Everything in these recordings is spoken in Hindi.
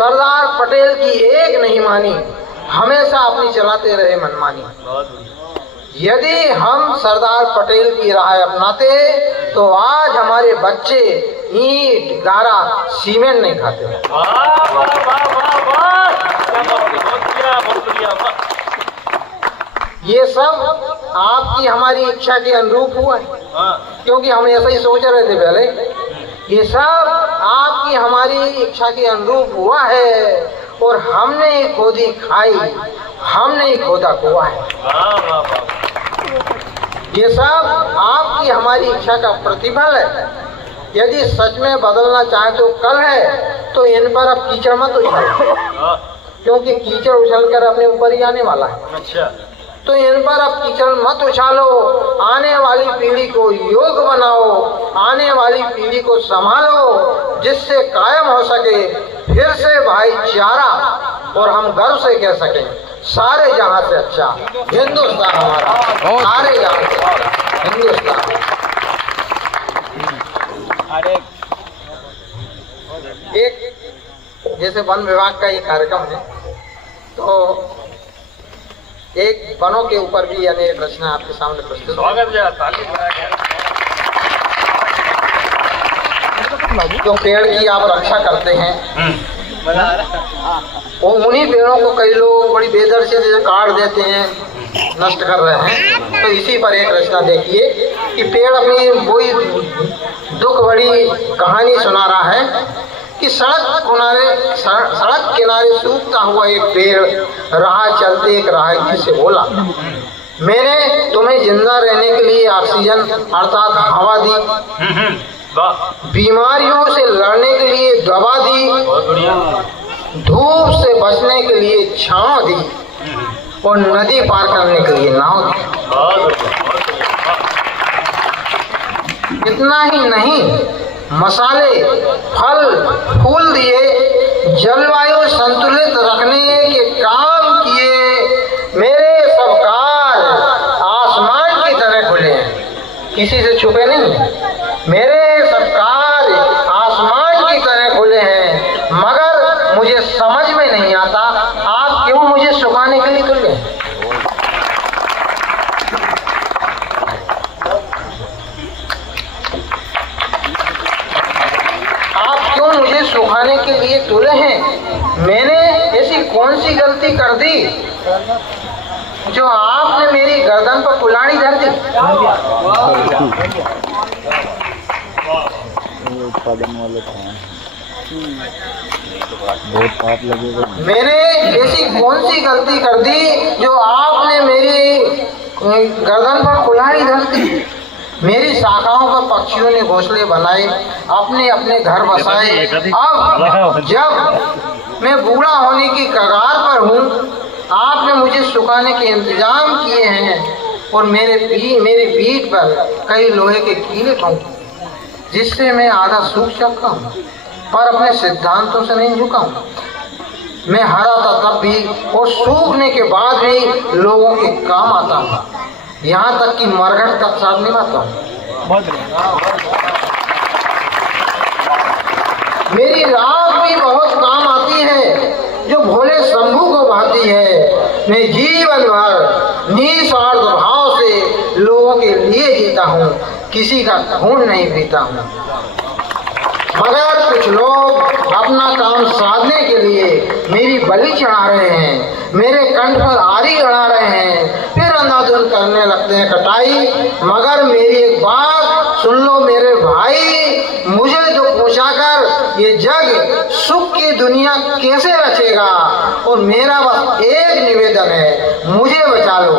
सरदार पटेल की एक नहीं मानी, हमेशा अपनी चलाते रहे मनमानी। यदि हम सरदार पटेल की राह अपनाते तो आज हमारे बच्चे ईंट, गारा, सीमेंट नहीं खाते। ये सब आपकी हमारी इच्छा के अनुरूप हुआ है, क्योंकि हम ऐसा ही सोच रहे थे पहले। ये सब आपकी हमारी इच्छा के अनुरूप हुआ है और हमने ही खोदी खाई, हमने ही खोदा कुआ है। ये सब आपकी हमारी इच्छा का प्रतिफल है। यदि सच में बदलना चाहे तो कल है, तो इन पर अब कीचड़ मत उछालो, क्योंकि कीचड़ उछलकर अपने ऊपर ही आने वाला है। अच्छा, तो इन पर अब कीचड़ मत उछालो, आने वाली पीढ़ी को योग बनाओ, आने वाली पीढ़ी को संभालो, जिससे कायम हो सके फिर से भाईचारा और हम गर्व से कह सकें सारे जहां से अच्छा हिंदुस्तान हमारा, सारे जहां से अच्छा हिंदुस्तान। एक जैसे वन विभाग का ये कार्यक्रम है, तो एक वनों के ऊपर भी यानी एक रचना आपके सामने प्रस्तुत। जो पेड़ की आप रक्षा करते हैं, वो उन्हीं पेड़ों को कई लोग बड़ी बेदर्दी से काट देते हैं, नष्ट कर रहे हैं। तो इसी पर एक रचना देखिए कि पेड़ अपनी वही दुख भरी कहानी सुना रहा है कि सड़क किनारे सूखता हुआ एक पेड़ राह चलते एक राहगीर से बोला, मैंने तुम्हें जिंदा रहने के लिए ऑक्सीजन अर्थात हवा दी, बीमारियों से लड़ने के लिए दवा दी, धूप से बचने के लिए छांव दी और नदी पार करने के लिए नाव दी। इतना ही नहीं, मसाले, फल, फूल दिए, जलवायु संतुलित रखने के काम किए। मेरे सब कार्य आसमान की तरह खुले हैं, किसी से छुपे नहीं। मेरे सब कार्य आसमान की तरह खुले हैं, मगर मुझे समझ में नहीं आता आप क्यों मुझे सुखाने के लिए खुले हैं। मुझे सुखाने के लिए तुले हैं। मैंने ऐसी कौन सी गलती कर दी जो आपने मेरी गर्दन पर कुल्हाड़ी धर दी। मैंने ऐसी कौन सी गलती कर दी जो आपने मेरी गर्दन पर कुल्हाड़ी धर दी। मेरी शाखाओं पर पक्षियों ने घोंसले बनाए, अपने अपने घर बसाए। अब जब मैं बूढ़ा होने की कगार पर हूँ, आपने मुझे सुखाने के इंतजाम किए हैं और मेरी पीठ पर कई लोहे के कीले ठोंके, जिससे मैं आधा सूख चुका हूँ, पर अपने सिद्धांतों से नहीं झुका हूँ। मैं हरा था तब भी और सूखने के बाद भी लोगों के काम आता हूँ, यहाँ तक कि मरघट तक साथ निभाता हूँ। मेरी राख भी बहुत काम आती है, जो भोले शंभू को भाती है। मैं जीवन भर निस्वार्थ भाव से लोगों के लिए जीता हूँ, किसी का खून नहीं पीता हूँ। मगर कुछ लोग अपना काम साधने के लिए मेरी बलि चढ़ा रहे हैं, मेरे कंठ पर आरी अड़ा रहे हैं, फिर अंधाधुंध करने लगते हैं कटाई। मगर मेरी एक बात सुन लो मेरे भाई, मुझे जो पहुंचाकर ये जग सुख की दुनिया कैसे रचेगा। और मेरा बस एक निवेदन है, मुझे बचा लो,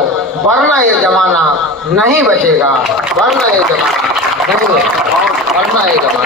वरना ये जमाना नहीं बचेगा, वरना ये जमाना नहीं बचेगा, वरना ये जमाना